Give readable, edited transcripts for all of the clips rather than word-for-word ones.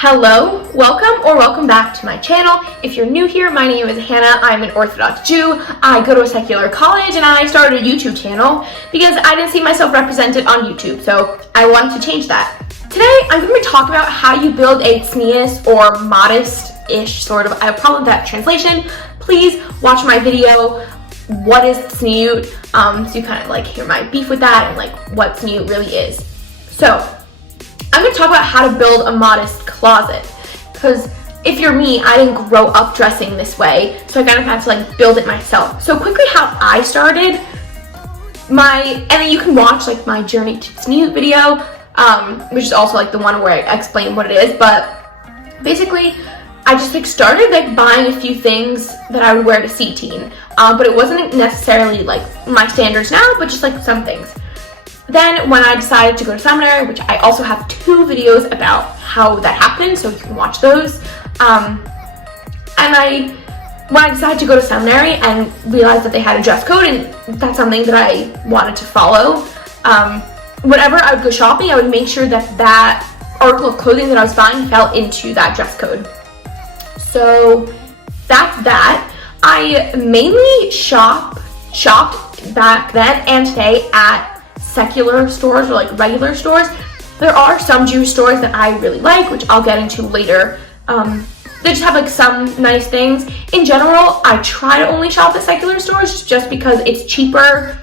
Hello, welcome back to my channel. If you're new here, my name is Hannah. I'm an Orthodox Jew. I go to a secular college and I started a YouTube channel because I didn't see myself represented on YouTube, so I wanted to change that. Today, I'm going to be talking about how you build a tznius or modest-ish sort of, I probably that translation. Please watch my video, what is tzniut, so you kind of like hear my beef with that and like what tzniut really is. So, I'm going to talk about how to build a modest closet, because if you're me, I didn't grow up dressing this way, so I kind of had to like build it myself. So quickly how I started, and then you can watch like my journey to tzniut video, which is also like the one where I explain what it is, but basically I just like started like buying a few things that I would wear to CTeen, but it wasn't necessarily like my standards now, but just like some things. Then when I decided to go to seminary, which I also have 2 videos about how that happened, so you can watch those. When I decided to go to seminary and realized that they had a dress code, and that's something that I wanted to follow, whenever I would go shopping, I would make sure that that article of clothing that I was buying fell into that dress code. So that's that. I mainly shopped back then and today at secular stores or like regular stores. There are some Jewish stores that I really like, which I'll get into later. They just have like some nice things. In general, I try to only shop at secular stores just because it's cheaper.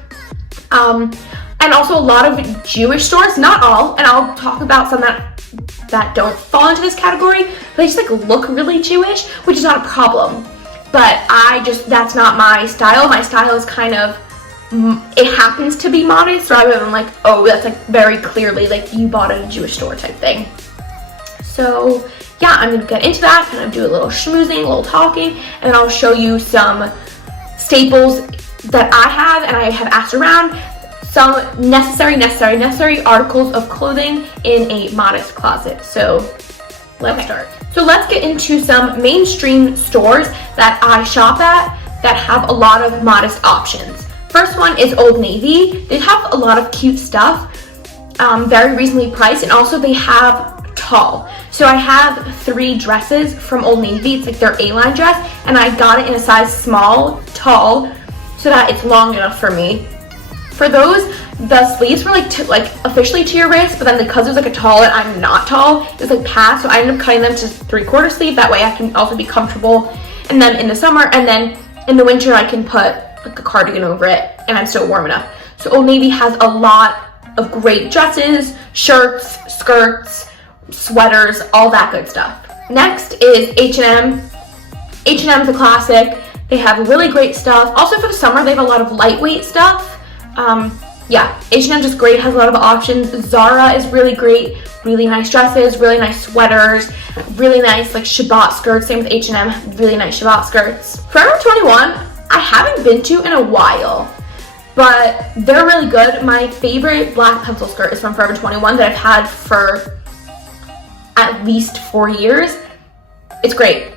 And also a lot of Jewish stores, not all, and I'll talk about some that don't fall into this category, but they just like look really Jewish, which is not a problem. But that's not my style. My style is kind of, it happens to be modest rather than like, oh, that's like very clearly like you bought at a Jewish store type thing. So yeah, I'm gonna get into that, kind of do a little schmoozing, a little talking, and then I'll show you some staples that I have and I have asked around, some necessary articles of clothing in a modest closet. So let's start. So let's get into some mainstream stores that I shop at that have a lot of modest options. First one is Old Navy. They have a lot of cute stuff, very reasonably priced, and also they have tall. So I have 3 dresses from Old Navy. It's like their A-line dress, and I got it in a size small, tall, so that it's long enough for me. For those, the sleeves were like officially to your wrist, but then because it was like a tall and I'm not tall, it was like past, so I ended up cutting them to 3/4 sleeve. That way I can also be comfortable in them in the summer, and then in the winter I can put like a cardigan over it and I'm still warm enough. So Old Navy has a lot of great dresses, shirts, skirts, sweaters, all that good stuff. Next is H&M. H&M's a classic. They have really great stuff. Also for the summer, they have a lot of lightweight stuff. Yeah, H&M just great, has a lot of options. Zara is really great, really nice dresses, really nice sweaters, really nice like Shabbat skirts. Same with H&M, really nice Shabbat skirts. Forever 21, I haven't been to in a while, but they're really good. My favorite black pencil skirt is from Forever 21 that I've had for at least 4 years. It's great.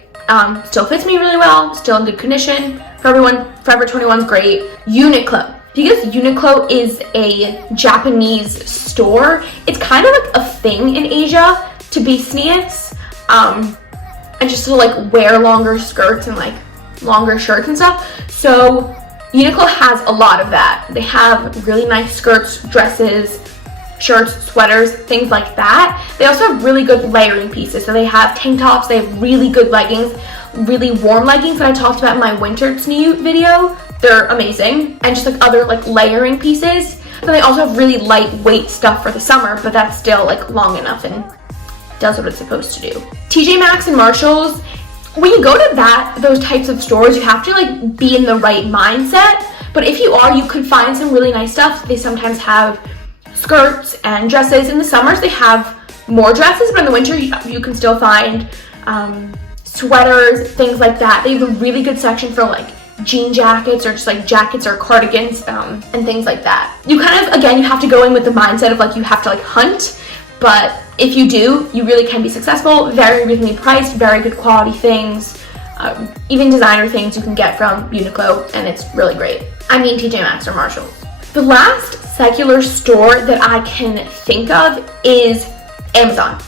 Still fits me really well, still in good condition. Forever 21's great. Uniqlo. Because Uniqlo is a Japanese store, it's kind of like a thing in Asia to be tznius, and just to like wear longer skirts and like longer shirts and stuff. So Uniqlo has a lot of that. They have really nice skirts, dresses, shirts, sweaters, things like that. They also have really good layering pieces. So they have tank tops, they have really good leggings, really warm leggings that I talked about in my winter tzniut video. They're amazing. And just like other like layering pieces. Then they also have really lightweight stuff for the summer, but that's still like long enough and does what it's supposed to do. TJ Maxx and Marshalls, when you go to those types of stores, you have to like be in the right mindset. But if you are, you could find some really nice stuff. They sometimes have skirts and dresses. In the summers, they have more dresses, but in the winter, you can still find sweaters, things like that. They have a really good section for like jean jackets or just like jackets or cardigans and things like that. You kind of, again, you have to go in with the mindset of like you have to like hunt, but if you do, you really can be successful. Very reasonably priced, very good quality things, even designer things you can get from Uniqlo, and it's really great. I mean TJ Maxx or Marshalls. The last secular store that I can think of is Amazon.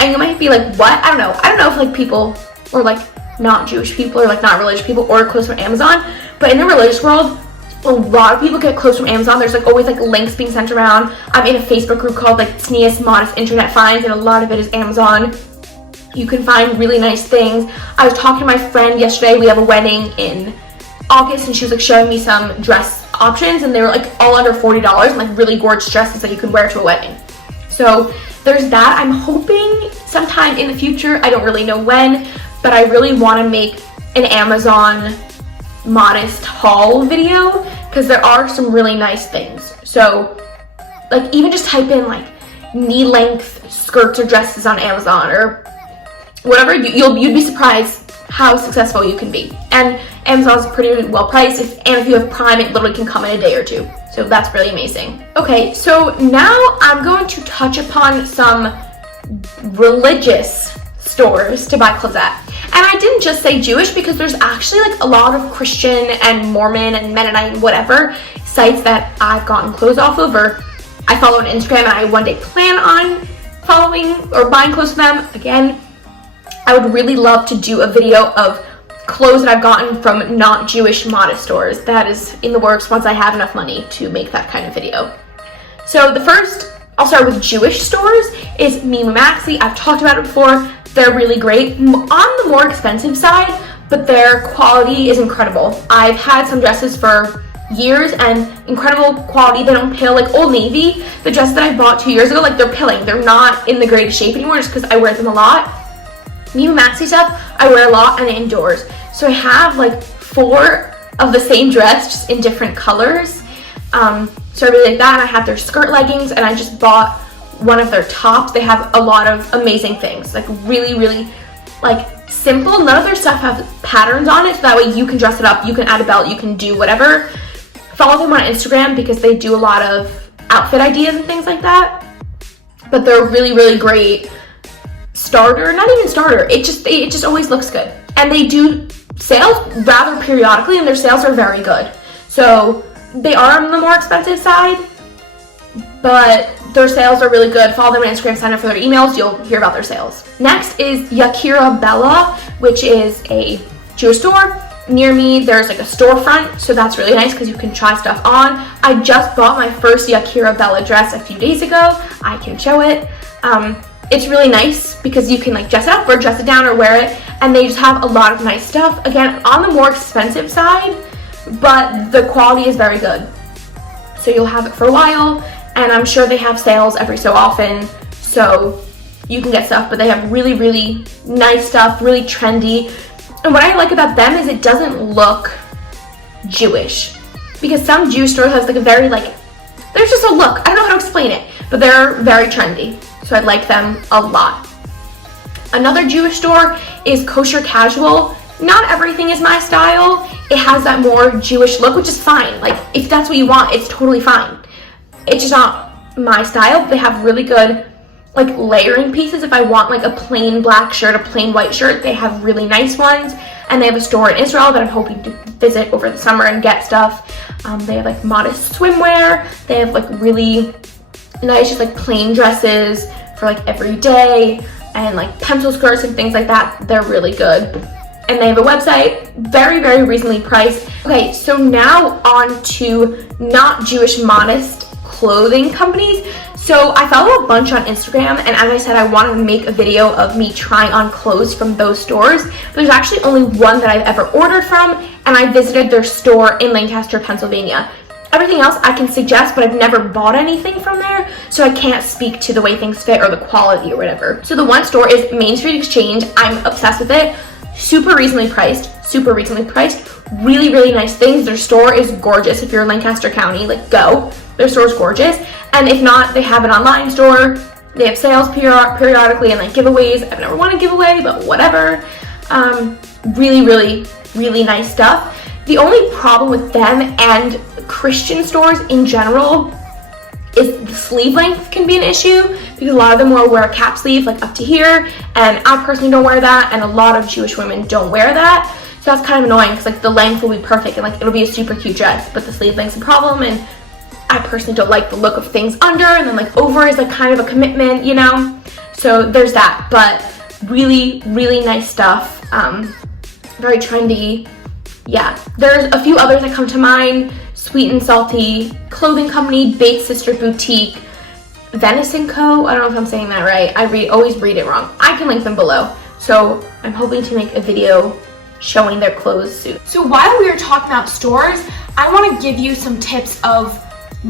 And you might be like, what? I don't know if like people or like not Jewish people or like not religious people order clothes from Amazon, but in the religious world, a lot of people get clothes from Amazon. There's like always like links being sent around. I'm in a Facebook group called like Tznius Modest Internet Finds, and a lot of it is Amazon. You can find really nice things. I was talking to my friend yesterday. We have a wedding in August, and she was like showing me some dress options, and they were like all under $40, and like really gorgeous dresses that you could wear to a wedding. So there's that. I'm hoping sometime in the future, I don't really know when, but I really want to make an Amazon modest haul video, because there are some really nice things. So like even just type in like knee length skirts or dresses on Amazon or whatever, you'd be surprised how successful you can be. And Amazon's pretty well priced, and if you have Prime, it literally can come in a day or two. So that's really amazing. Okay, so now I'm going to touch upon some religious stores to buy clothes at. And I didn't just say Jewish, because there's actually like a lot of Christian and Mormon and Mennonite and whatever sites that I've gotten clothes off of, or I follow on Instagram, and I one day plan on following or buying clothes from them. Again, I would really love to do a video of clothes that I've gotten from not Jewish modest stores. That is in the works once I have enough money to make that kind of video. So the first, I'll start with Jewish stores, is Mimu Maxi. I've talked about it before. They're really great. On the more expensive side, but their quality is incredible. I've had some dresses for years and incredible quality. They don't pill. Like Old Navy, the dresses that I bought 2 years ago, like they're pilling. They're not in the greatest shape anymore just because I wear them a lot. Mimu Maxi stuff, I wear a lot and indoors. So I have like 4 of the same dress, just in different colors. So I really like that, and I have their skirt leggings, and I just bought one of their tops. They have a lot of amazing things, like really, really like simple. None of their stuff have patterns on it, so that way you can dress it up, you can add a belt, you can do whatever. Follow them on Instagram because they do a lot of outfit ideas and things like that. But they're really, really great starter, not even starter, it just always looks good. And they do sales rather periodically, and their sales are very good. So they are on the more expensive side, but their sales are really good. Follow them on Instagram, sign up for their emails, you'll hear about their sales. Next is Yakira Bella, which is a Jewish store. Near me, there's like a storefront, so that's really nice because you can try stuff on. I just bought my first Yakira Bella dress a few days ago. I can show it. It's really nice because you can like dress it up or dress it down or wear it, and they just have a lot of nice stuff. Again, on the more expensive side, but the quality is very good. So you'll have it for a while, and I'm sure they have sales every so often, so you can get stuff, but they have really, really nice stuff, really trendy. And what I like about them is it doesn't look Jewish, because some Jewish stores have like a very like, there's just a look. I don't know how to explain it, but they're very trendy. So I like them a lot. Another Jewish store is Kosher Casual. Not everything is my style. It has that more Jewish look, which is fine. Like if that's what you want, it's totally fine. It's just not my style. They have really good like layering pieces. If I want like a plain black shirt, a plain white shirt, they have really nice ones. And they have a store in Israel that I'm hoping to visit over the summer and get stuff. They have like modest swimwear. They have like really nice just like plain dresses for like every day, and like pencil skirts and things like that. They're really good. And they have a website, very, very reasonably priced. Okay, so now on to not Jewish modest clothing companies. So I follow a bunch on Instagram, and as I said, I wanted to make a video of me trying on clothes from those stores. But there's actually only one that I've ever ordered from, and I visited their store in Lancaster, Pennsylvania. Everything else I can suggest, but I've never bought anything from there, so I can't speak to the way things fit or the quality or whatever. So the one store is Main Street Exchange. I'm obsessed with it. Super reasonably priced, really, really nice things. Their store is gorgeous. If you're in Lancaster County, like go. Their store is gorgeous. And if not, they have an online store. They have sales periodically and like giveaways. I've never won a giveaway, but whatever. Really, really, really nice stuff. The only problem with them and Christian stores in general is the sleeve length can be an issue, because a lot of them will wear a cap sleeve like up to here, and I personally don't wear that, and a lot of Jewish women don't wear that. So that's kind of annoying, because like the length will be perfect and like it'll be a super cute dress, but the sleeve length's a problem, and I personally don't like the look of things under, and then like over is like kind of a commitment, you know? So there's that, but really, really nice stuff. Very trendy. Yeah, there's a few others that come to mind. Sweet and Salty Clothing Company, Baked Sister Boutique, Venison Co. I don't know if I'm saying that right. I always read it wrong. I can link them below. So I'm hoping to make a video showing their clothes soon. So while we are talking about stores, I want to give you some tips of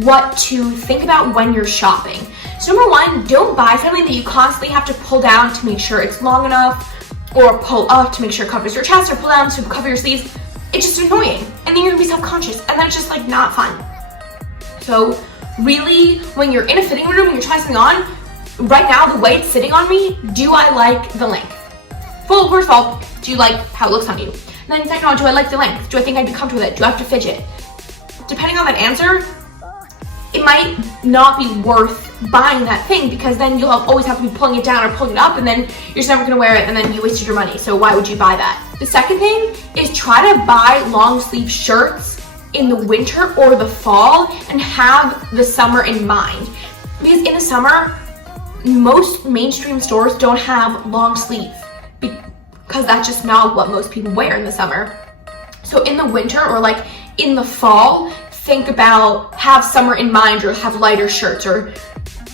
what to think about when you're shopping. So number one, don't buy something that you constantly have to pull down to make sure it's long enough, or pull up to make sure it covers your chest, or pull down to cover your sleeves. It's just annoying, and then you're gonna be self-conscious, and then it's just like not fun. So really, when you're in a fitting room and you're trying something on, right now the way it's sitting on me, do I like the length? Well, first of all, do you like how it looks on you? And then second of all, do I like the length? Do I think I'd be comfortable with it? Do I have to fidget? Depending on that answer, it might not be worth buying that thing, because then you'll always have to be pulling it down or pulling it up, and then you're just never gonna wear it, and then you wasted your money. So why would you buy that? The second thing is try to buy long sleeve shirts in the winter or the fall and have the summer in mind. Because in the summer, most mainstream stores don't have long sleeve, because that's just not what most people wear in the summer. So in the winter or like in the fall, think about, have summer in mind, or have lighter shirts, or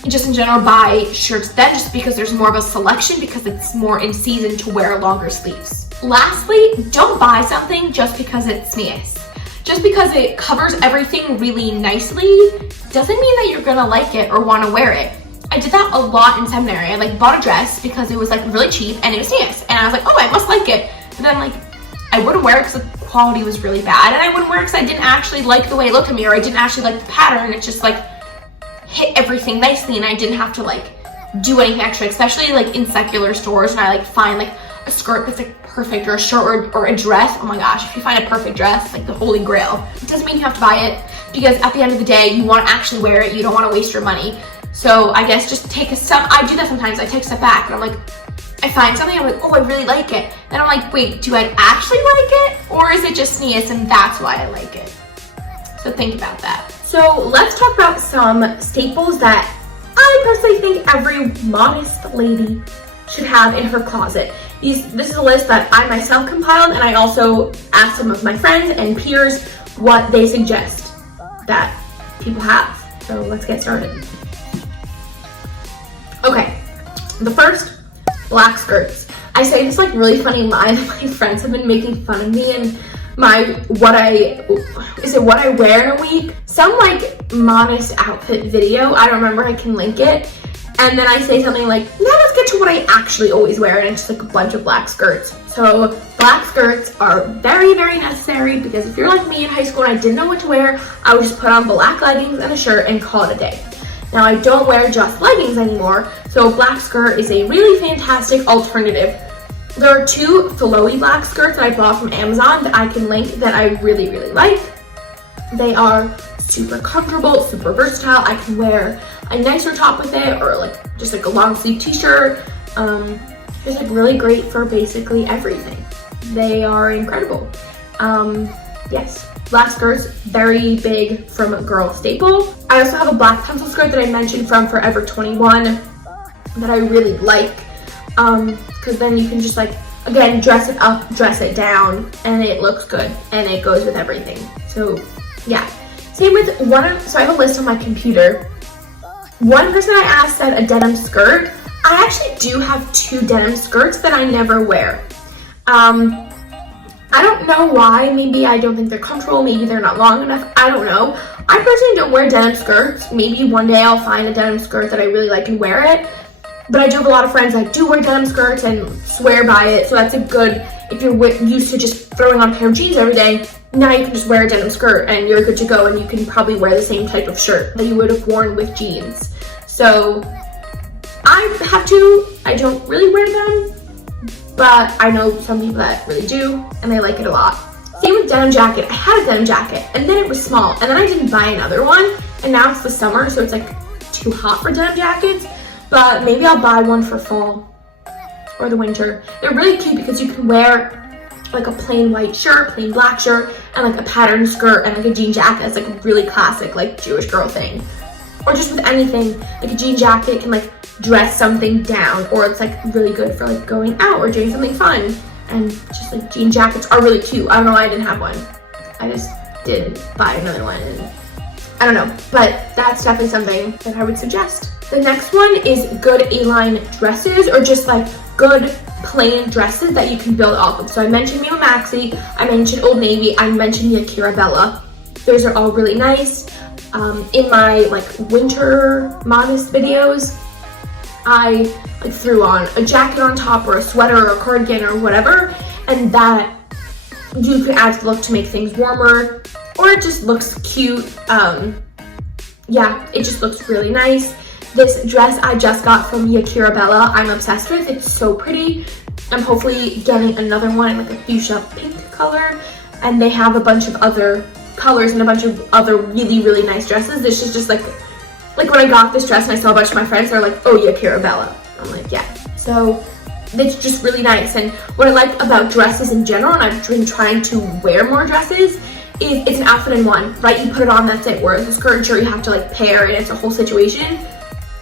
just in general buy shirts then, just because there's more of a selection, because it's more in season to wear longer sleeves. Lastly, don't buy something just because it's Tznius. Just because it covers everything really nicely doesn't mean that you're gonna like it or want to wear it. I did that a lot in seminary. I like bought a dress because it was like really cheap and it was Tznius, and I was like, oh, I must like it. But then like I wouldn't wear it because the quality was really bad, and I wouldn't wear it because I didn't actually like the way it looked at me, or I didn't actually like the pattern. It just like hit everything nicely, and I didn't have to like do anything extra, especially like in secular stores, and I like find like a skirt that's like perfect, or a shirt, or a dress. Oh my gosh, if you find a perfect dress, it's like the holy grail. It doesn't mean you have to buy it, because at the end of the day, you want to actually wear it. You don't want to waste your money. So I guess just take a step. I do that sometimes. I take a step back, and I'm like, I find something, I'm like, oh, I really like it. Then I'm like, wait, do I actually like it? Or is it just Tznius and that's why I like it? So think about that. So let's talk about some staples that I personally think every modest lady should have in her closet. This is a list that I myself compiled, and I also asked some of my friends and peers what they suggest that people have. So let's get started. Okay, the first, black skirts. I say this like really funny line that my friends have been making fun of me and what I wear in a week? Some like modest outfit video. I don't remember, I can link it. And then I say something like, now let's get to what I actually always wear, and it's just like a bunch of black skirts. So black skirts are very, very necessary, because if you're like me in high school and I didn't know what to wear, I would just put on black leggings and a shirt and call it a day. Now I don't wear just leggings anymore, so a black skirt is a really fantastic alternative. There are two flowy black skirts that I bought from Amazon that I can link that I really, really like. They are super comfortable, super versatile. I can wear a nicer top with it, or like just like a long sleeve t-shirt. Just like really great for basically everything. They are incredible. Yes. Black skirts, very big from a girl staple. I also have a black pencil skirt that I mentioned from Forever 21 that I really like, because then you can just like, again, dress it up, dress it down, and it looks good, and it goes with everything. So yeah. Same with so I have a list on my computer. One person I asked said a denim skirt. I actually do have two denim skirts that I never wear. I don't know why. Maybe I don't think they're comfortable. Maybe they're not long enough. I don't know. I personally don't wear denim skirts. Maybe one day I'll find a denim skirt that I really like and wear it. But I do have a lot of friends that do wear denim skirts and swear by it. So that's a good, if you're used to just throwing on a pair of jeans every day, now you can just wear a denim skirt and you're good to go, and you can probably wear the same type of shirt that you would have worn with jeans. So I have two. I don't really wear them, but I know some people that really do, and they like it a lot. Same with denim jacket. I had a denim jacket, and then it was small, and then I didn't buy another one, and now it's the summer, so it's like too hot for denim jackets, but maybe I'll buy one for fall or the winter. They're really cute because you can wear like a plain white shirt, plain black shirt, and like a patterned skirt and like a jean jacket. It's like a really classic like Jewish girl thing. Or just with anything, like a jean jacket can like dress something down, or it's like really good for like going out or doing something fun. And just like jean jackets are really cute. I don't know why I didn't have one. I just did buy another one, and I don't know, but that's definitely something that I would suggest. The next one is good A-line dresses, or just like good plain dresses that you can build off of. So I mentioned Mimu Maxi, I mentioned Old Navy, I mentioned Yakira Bella. Those are all really nice. In my like winter modest videos, I like threw on a jacket on top, or a sweater, or a cardigan, or whatever, and that you could add to the look to make things warmer, or it just looks cute. Yeah, it just looks really nice. This dress I just got from Yakira Bella, I'm obsessed with. It's so pretty. I'm hopefully getting another one in like a fuchsia pink color, and they have a bunch of other colors and a bunch of other really, really nice dresses. This is just like when I got this dress and I saw a bunch of my friends, they're like, oh, Yakira Bella. I'm like, yeah. So it's just really nice. And what I like about dresses in general, and I've been trying to wear more dresses, is it's an outfit in one, right? You put it on, that's it. Whereas a skirt and shirt, you have to like pair, and it's a whole situation.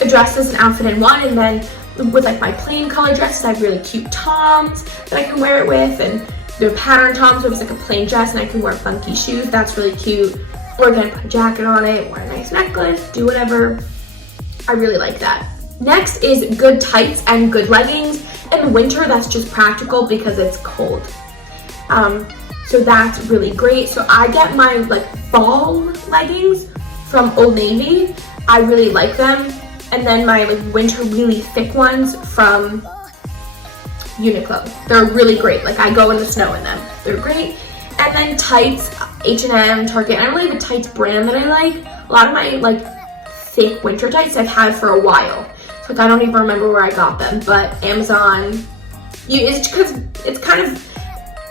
A dress is an outfit in one, and then with like my plain color dresses, I have really cute toms that I can wear it with, and they're pattern toms, so it's like a plain dress and I can wear funky shoes. That's really cute. Or again, put a jacket on it, wear a nice necklace, do whatever. I really like that. Next is good tights and good leggings. In winter, that's just practical because it's cold. So that's really great. So I get my like fall leggings from Old Navy. I really like them. And then my like winter really thick ones from Uniqlo. They're really great. Like I go in the snow in them. They're great. And then tights, H&M, Target. I don't really have a tights brand that I like. A lot of my like thick winter tights I've had for a while. So like, I don't even remember where I got them, but Amazon. It's because it's kind of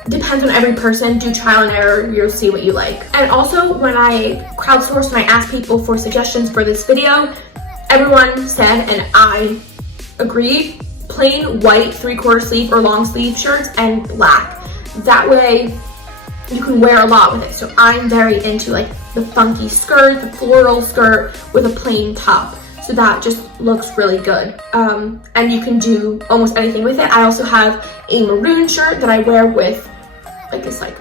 depends on every person. Do trial and error, you'll see what you like. And also when I crowdsourced and I asked people for suggestions for this video, everyone said, and I agree, plain white 3/4 sleeve or long sleeve shirts and black. That way you can wear a lot with it. So I'm very into like the funky skirt, the floral skirt with a plain top. So that just looks really good. And you can do almost anything with it. I also have a maroon shirt that I wear with like this like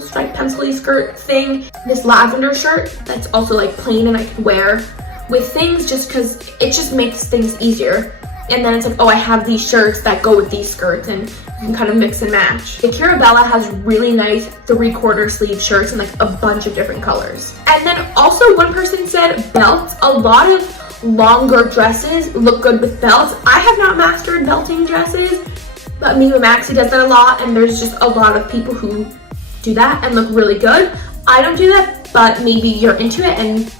striped pencil-y skirt thing. This lavender shirt that's also like plain and I can wear with things just because it just makes things easier. And then it's like, oh, I have these shirts that go with these skirts, and you can kind of mix and match. Yakira Bella has really nice 3/4 sleeve shirts in like a bunch of different colors. And then also one person said belts. A lot of longer dresses look good with belts. I have not mastered belting dresses, but Mimu Maxi does that a lot, and there's just a lot of people who do that and look really good. I don't do that, but maybe you're into it and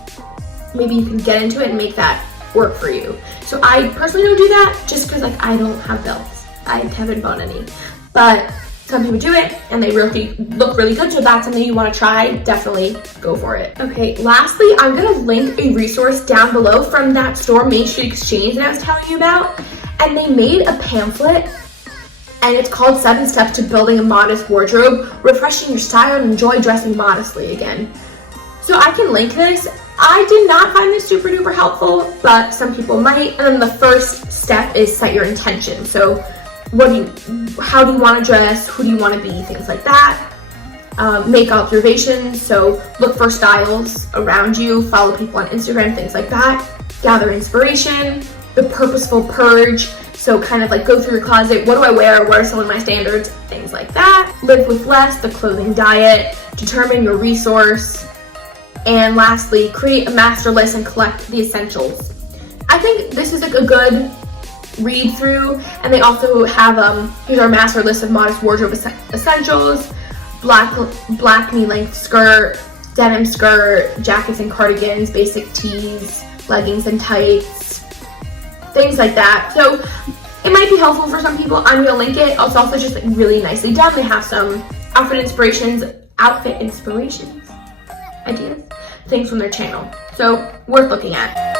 maybe you can get into it and make that work for you. So I personally don't do that just because like I don't have belts. I haven't bought any, but some people do it and they really look really good. So if that's something you want to try, definitely go for it. Okay, lastly, I'm gonna link a resource down below from that store, Main Street Exchange, that I was telling you about. And they made a pamphlet, and it's called 7 Steps to Building a Modest Wardrobe, Refreshing Your Style and Enjoy Dressing Modestly Again. So I can link this. I did not find this super duper helpful, but some people might. And then the first step is set your intention. So how do you want to dress? Who do you want to be? Things like that. Make observations. So look for styles around you. Follow people on Instagram, things like that. Gather inspiration. The purposeful purge. So kind of like go through your closet. What do I wear? What are some of my standards? Things like that. Live with less. The clothing diet. Determine your resource. And lastly, create a master list and collect the essentials. I think this is like a good read through, and they also have here's our master list of modest wardrobe essentials: black knee-length skirt, denim skirt, jackets and cardigans, basic tees, leggings and tights, things like that. So it might be helpful for some people. I'm gonna link it. It's also just like really nicely done. They have some outfit inspirations, ideas, things from their channel. So worth looking at.